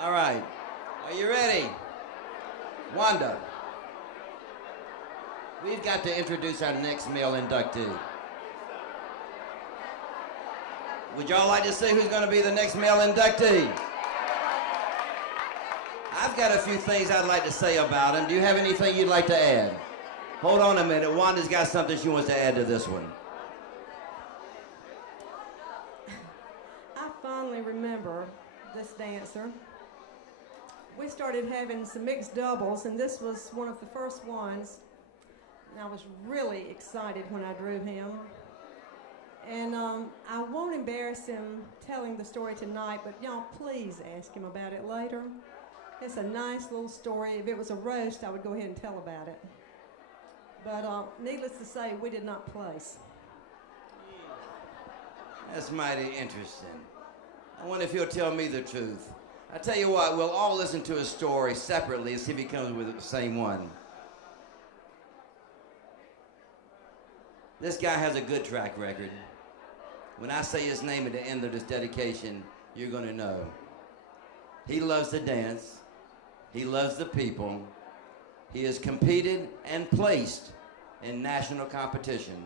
All right. Are you ready? Wanda. We've got to introduce our next male inductee. Would y'all like to see who's going to be the next male inductee? I've got a few things I'd like to say about him. Do you have anything you'd like to add? Hold on a minute. Wanda's got something she wants to add to this one. I fondly remember this dancer. We started having some mixed doubles, and this was one of the first ones. And I was really excited when I drew him. And I won't embarrass him telling the story tonight, but y'all please ask him about it later. It's a nice little story. If it was a roast, I would go ahead and tell about it. But needless to say, we did not place. That's mighty interesting. I wonder if he'll tell me the truth. I tell you what, we'll all listen to his story separately and see if he comes with the same one. This guy has a good track record. When I say his name at the end of this dedication, you're gonna know. He loves to dance. He loves the people. He has competed and placed in national competition.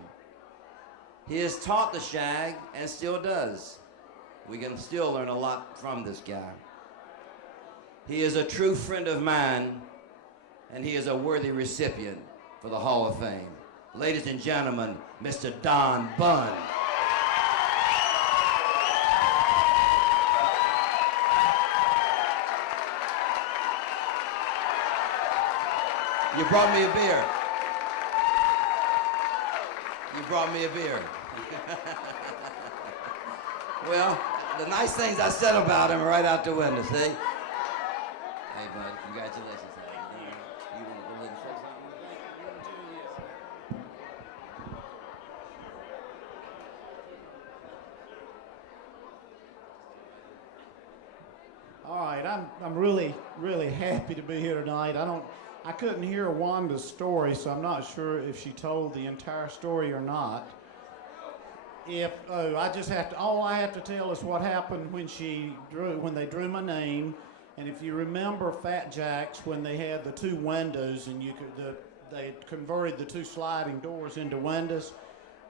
He has taught the shag and still does. We can still learn a lot from this guy. He is a true friend of mine, and he is a worthy recipient for the Hall of Fame. Ladies and gentlemen, Mr. Don Bunn. You brought me a beer. You brought me a beer. Well, the nice things I said about him are right out the window, see? Hey, bud, congratulations. You want to go ahead and say something? All right, I'm really happy to be here tonight. I couldn't hear Wanda's story, so I'm not sure if she told the entire story or not. All I have to tell is what happened when they drew my name. And if you remember Fat Jack's, when they had the two windows and they converted the two sliding doors into windows.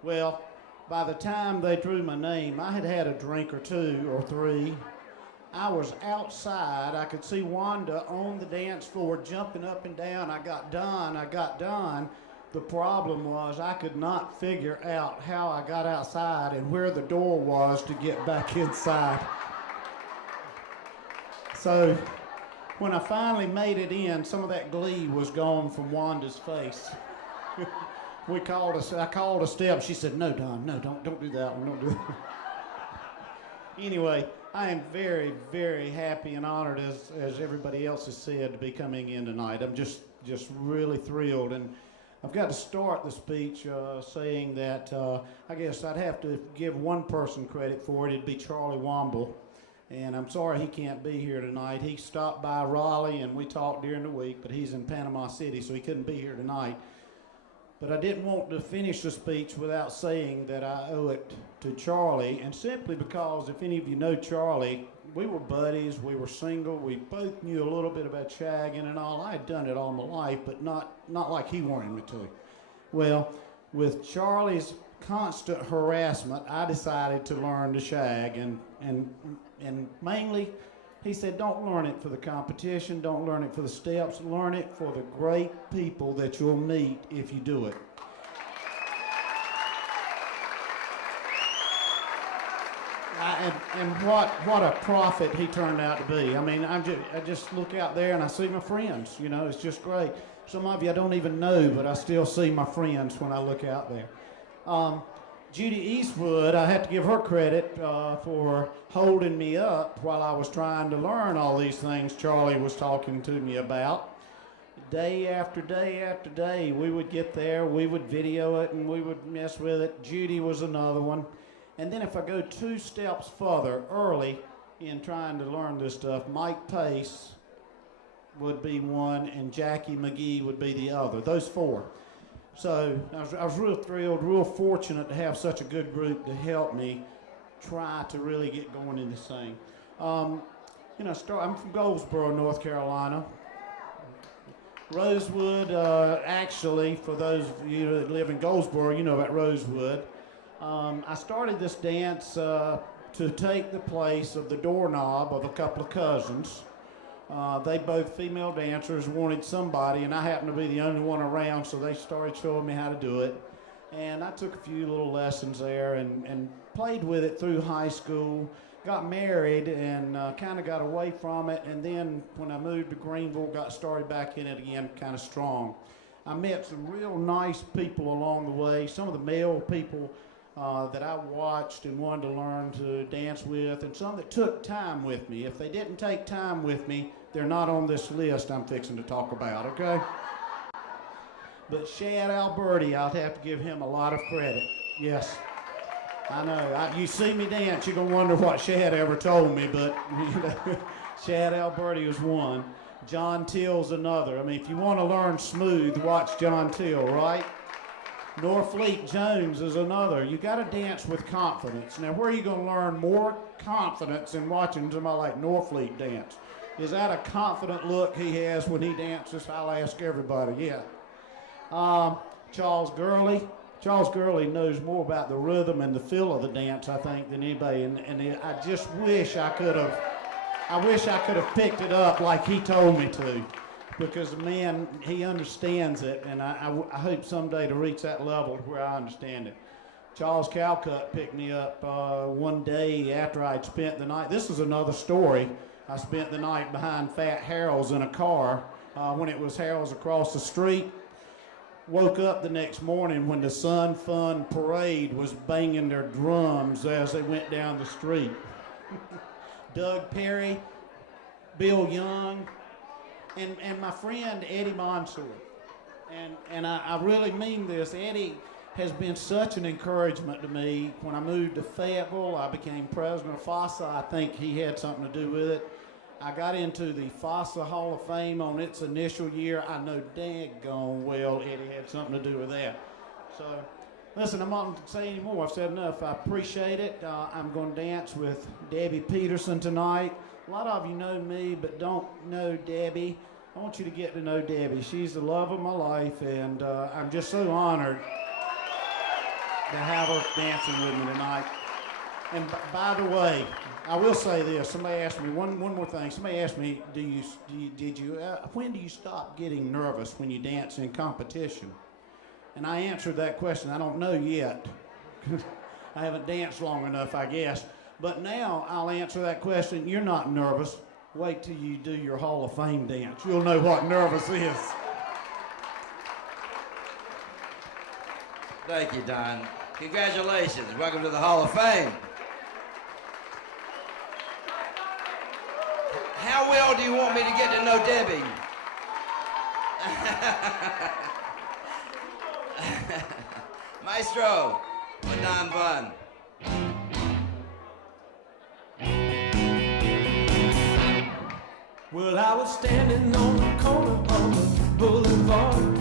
Well, by the time they drew my name, I had had a drink or two or three. I was outside. I could see Wanda on the dance floor jumping up and down. I got done. The problem was I could not figure out how I got outside and where the door was to get back inside. So when I finally made it in, some of that glee was gone from Wanda's face. I called a step. She said, "No, Don, no, don't do that one. Don't do that." Anyway, I am very, very happy and honored, as everybody else has said, to be coming in tonight. I'm just really thrilled. And I've got to start the speech saying that I guess I'd have to give one person credit for it. It'd be Charlie Womble. And I'm sorry he can't be here tonight. He stopped by Raleigh and we talked during the week, but he's in Panama City, so he couldn't be here tonight. But I didn't want to finish the speech without saying that I owe it to Charlie, and simply because, if any of you know Charlie, we were buddies, we were single, we both knew a little bit about shagging and all. I had done it all my life, but not like he wanted me to. Well, with Charlie's constant harassment, I decided to learn to shag, and mainly, he said, don't learn it for the competition, don't learn it for the steps, learn it for the great people that you'll meet if you do it. And what a prophet he turned out to be. I mean, I just look out there and I see my friends, it's just great. Some of you I don't even know, but I still see my friends when I look out there. Judy Eastwood, I have to give her credit for holding me up while I was trying to learn all these things Charlie was talking to me about. Day after day after day, we would get there, we would video it, and we would mess with it. Judy was another one. And then if I go 2 steps further, early in trying to learn this stuff, Mike Pace would be one, and Jackie McGee would be the other. Those 4. So I was real thrilled, real fortunate to have such a good group to help me try to really get going in this thing. I'm from Goldsboro, North Carolina. Rosewood, actually, for those of you that live in Goldsboro, you know about Rosewood. I started this dance to take the place of the doorknob of a couple of cousins. They both female dancers wanted somebody, and I happened to be the only one around, so they started showing me how to do it. And I took a few little lessons there and played with it through high school, got married, and kind of got away from it. And then when I moved to Greenville, got started back in it again kind of strong. I met some real nice people along the way, some of the male people that I watched and wanted to learn to dance with, and some that took time with me. If they didn't take time with me, they're not on this list I'm fixing to talk about, okay? But Shad Alberti, I'll have to give him a lot of credit. Yes, I know. You see me dance, you're going to wonder what Shad ever told me, but Shad Alberti was one. John Till's another. I mean, if you want to learn smooth, watch John Till, right? Norfleet Jones is another. You got to dance with confidence. Now, where are you going to learn more confidence than watching somebody like Norfleet dance? Is that a confident look he has when he dances? I'll ask everybody, yeah. Charles Gurley. Charles Gurley knows more about the rhythm and the feel of the dance, I think, than anybody. And I just wish I could have picked it up like he told me to. Because, man, he understands it, and I hope someday to reach that level where I understand it. Charles Calcutt picked me up one day after I'd spent the night. This is another story. I spent the night behind Fat Harold's in a car when it was Harold's across the street. Woke up the next morning when the Sun Fun Parade was banging their drums as they went down the street. Doug Perry, Bill Young, and my friend Eddie Monsoor. And I really mean this. Eddie has been such an encouragement to me. When I moved to Fayetteville, I became president of FASA. I think he had something to do with it. I got into the FASA Hall of Fame on its initial year. I know daggone well Eddie had something to do with that. So, listen, I'm not going to say any more. I've said enough. I appreciate it. I'm going to dance with Debbie Peterson tonight. A lot of you know me, but don't know Debbie. I want you to get to know Debbie. She's the love of my life, and I'm just so honored to have her dancing with me tonight. And by the way, I will say this. Somebody asked me one more thing. Somebody asked me, when do you stop getting nervous when you dance in competition? And I answered that question. I don't know yet. I haven't danced long enough, I guess. But now I'll answer that question. You're not nervous. Wait till you do your Hall of Fame dance. You'll know what nervous is. Thank you, Don. Congratulations. Welcome to the Hall of Fame. How well do you want me to get to know Debbie? Maestro, with Don Bunn. Well, I was standing on the corner of the boulevard,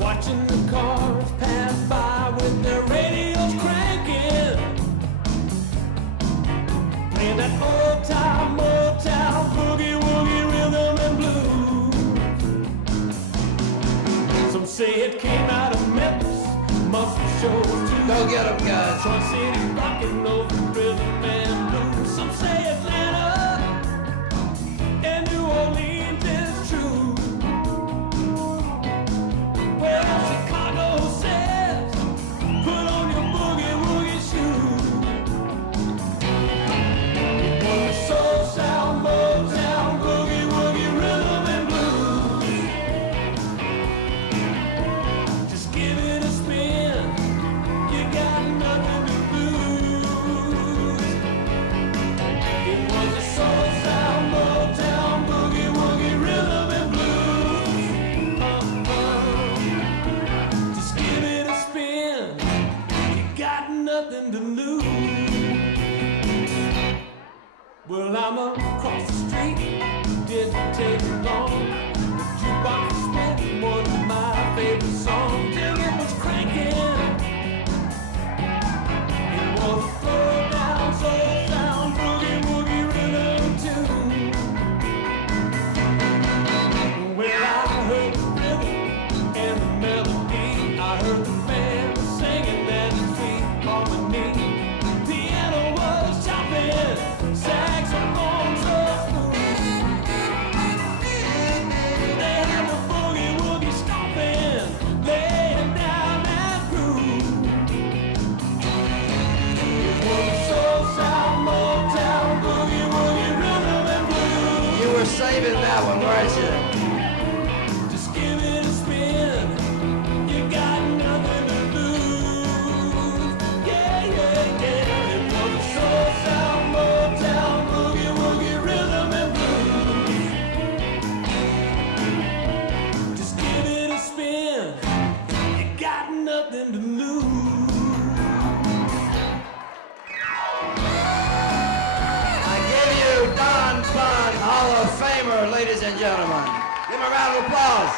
watching the cars pass by with their radios cranking, playing that old-time boogie-woogie rhythm and blues. Some say it came out of Memphis, must be shows too. Go get 'em, guys. Detroit City rockin' those rhythm and blues. Some say Atlanta and New Orleans is true. Well, Chicago says, put on your boogie-woogie shoes. It was soul sound, Motown, boogie-woogie rhythm and blues. Just give it a spin, you got nothing to lose. It was a soul sound, Motown, boogie-woogie. and gentlemen. Give him a round of applause.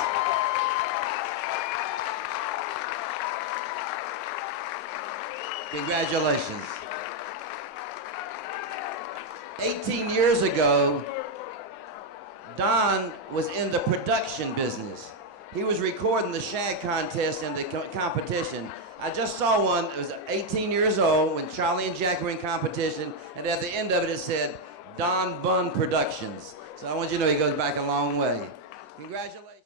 Congratulations. 18 years ago, Don was in the production business. He was recording the shag contest and the competition. I just saw one, it was 18 years old when Charlie and Jack were in competition, and at the end of it, it said Don Bunn Productions. So I want you to know he goes back a long way. Congratulations.